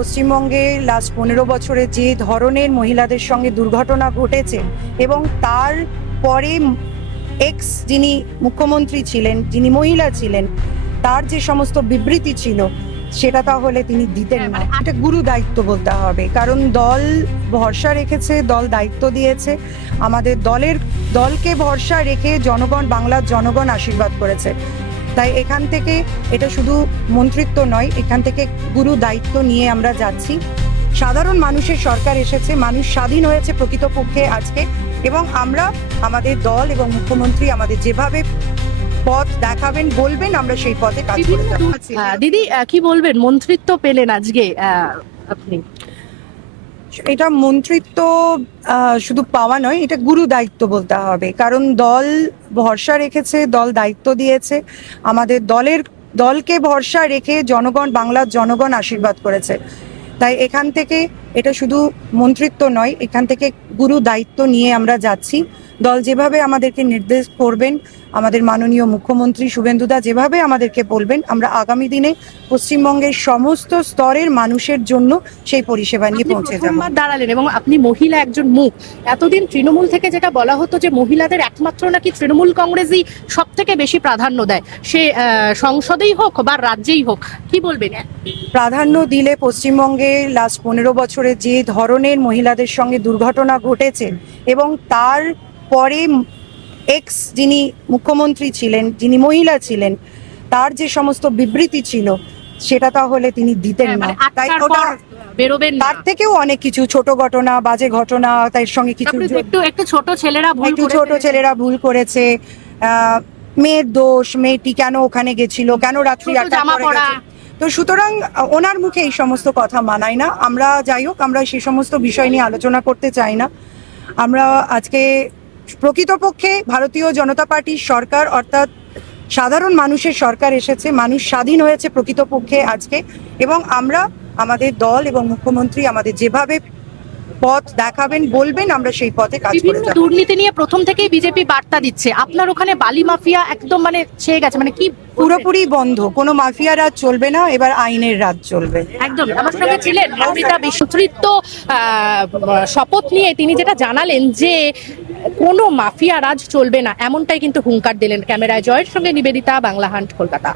পশ্চিমবঙ্গে লাস্ট 15 বছরে যে ধরনের মহিলাদের সঙ্গে দুর্ঘটনা ঘটেছে এবং তারপরে এক্স যিনি মুখ্যমন্ত্রী ছিলেন, যিনি মহিলা ছিলেন, তার যে সমস্ত বিবৃতি ছিল সেটা তাহলে তিনি দিতেন না। এটা গুরু দায়িত্ব বলতে হবে, কারণ দল ভরসা রেখেছে, দল দায়িত্ব দিয়েছে, আমাদের দলকে ভরসা রেখে জনগণ, বাংলার জনগণ আশীর্বাদ করেছে। তাই এখান থেকে এটা শুধু মন্ত্রিত্ব নয়, এখান থেকে গুরু দায়িত্ব নিয়ে আমরা যাচ্ছি। সাধারণ মানুষের সরকার এসেছে, মানুষ স্বাধীন হয়েছে প্রকৃতপক্ষে আজকে, এবং আমরা আমাদের দল এবং মুখ্যমন্ত্রী আমাদের যেভাবে পথ দেখাবেন, বলবেন, আমরা সেই পথে কাজ করে যাব। দিদি কি বলবেন, মন্ত্রিত্ব পেলেন আজকে আপনি? এটা মন্ত্রিত্ব শুধু পাওয়া নয়, এটা গুরু দায়িত্ব বলতে হবে, কারণ দল ভরসা রেখেছে, দল দায়িত্ব দিয়েছে, আমাদের দলকে ভরসা রেখে জনগণ, বাংলার জনগণ আশীর্বাদ করেছে। তাই এখান থেকে এটা শুধু মন্ত্রিত্ব নয়, এখান থেকে গুরু দায়িত্ব নিয়ে আমরা যাচ্ছি। দল যেভাবে আমাদেরকে নির্দেশ করবেন, আমাদের মাননীয় মুখ্যমন্ত্রী শুভেন্দুদা যেভাবে আমাদেরকে বলবেন, আমরা আগামী দিনে পশ্চিমবঙ্গের সমস্ত স্তরের মানুষের জন্য সেই পরিষেবা নিয়ে পৌঁছে যাব। দাঁড়ালেন এবং আপনি মহিলা একজন মুখ। এতদিন তৃণমূল থেকে যেটা বলা হতো যে মহিলাদের একমাত্র নাকি তৃণমূল কংগ্রেসই সব থেকে বেশি প্রাধান্য দেয়, সে সংসদেই হোক বা রাজ্যেই হোক, কি বলবেন? প্রাধান্য দিলে পশ্চিমবঙ্গে লাস্ট 15 বছরে যে ধরনের মহিলাদের সঙ্গে দুর্ঘটনা ঘটেছে এবং তারপরে এক্স যিনি মুখ্যমন্ত্রী ছিলেন, যিনি মহিলা ছিলেন, তার যে সমস্ত বিবৃতি ছিল সেটা তাহলে তিনি দিতেন না। তাই ওটা বেরোবেন, তার থেকেও অনেক কিছু ছোট ঘটনা, বাজে ঘটনা, তার সঙ্গে কিছু একটু ছোট ছেলেরা ভুল করেছে, মেয়ের দোষ, মেয়েটি কেন ওখানে গেছিল, কেন রাত্রি 8টা পরে গেছে। তো সুতরাং ওনার মুখে এই সমস্ত কথা মানায় না। আমরা যাই হোক, আমরা সেই সমস্ত বিষয় নিয়ে আলোচনা করতে চাই না। আমরা আজকে প্রকৃতপক্ষে ভারতীয় জনতা পার্টির সরকার, অর্থাৎ সাধারণ মানুষের সরকার এসেছে, মানুষ স্বাধীন হয়েছে প্রকৃতপক্ষে আজকে, এবং আমরা আমাদের দল এবং মুখ্যমন্ত্রী আমাদের যেভাবে পথ দেখাবেন, বলবেন, আমরা সেই পথে কাজ করে যাব। দুর্নীতি নিয়ে প্রথম থেকেই বিজেপি বার্তা দিচ্ছে, আপনার ওখানে বালি মাফিয়া একদম ছেয়ে গেছে, কি পুরোপুরি বন্ধ, কোনো মাফিয়া রাজ চলবে না, এবার আইনের রাজ চলবে। একদম। আমার সঙ্গে ছিলেন মৌমিতা মন্ত্রিত্ব শপথ নিয়ে তিনি যেটা জানালেন যে কোনো মাফিয়া রাজ চলবে না, এমনটাই কিন্তু হুঙ্কার দিলেন। ক্যামেরায় জয়ের সঙ্গে নিবেদিতা, বাংলা হান্ট, কলকাতা।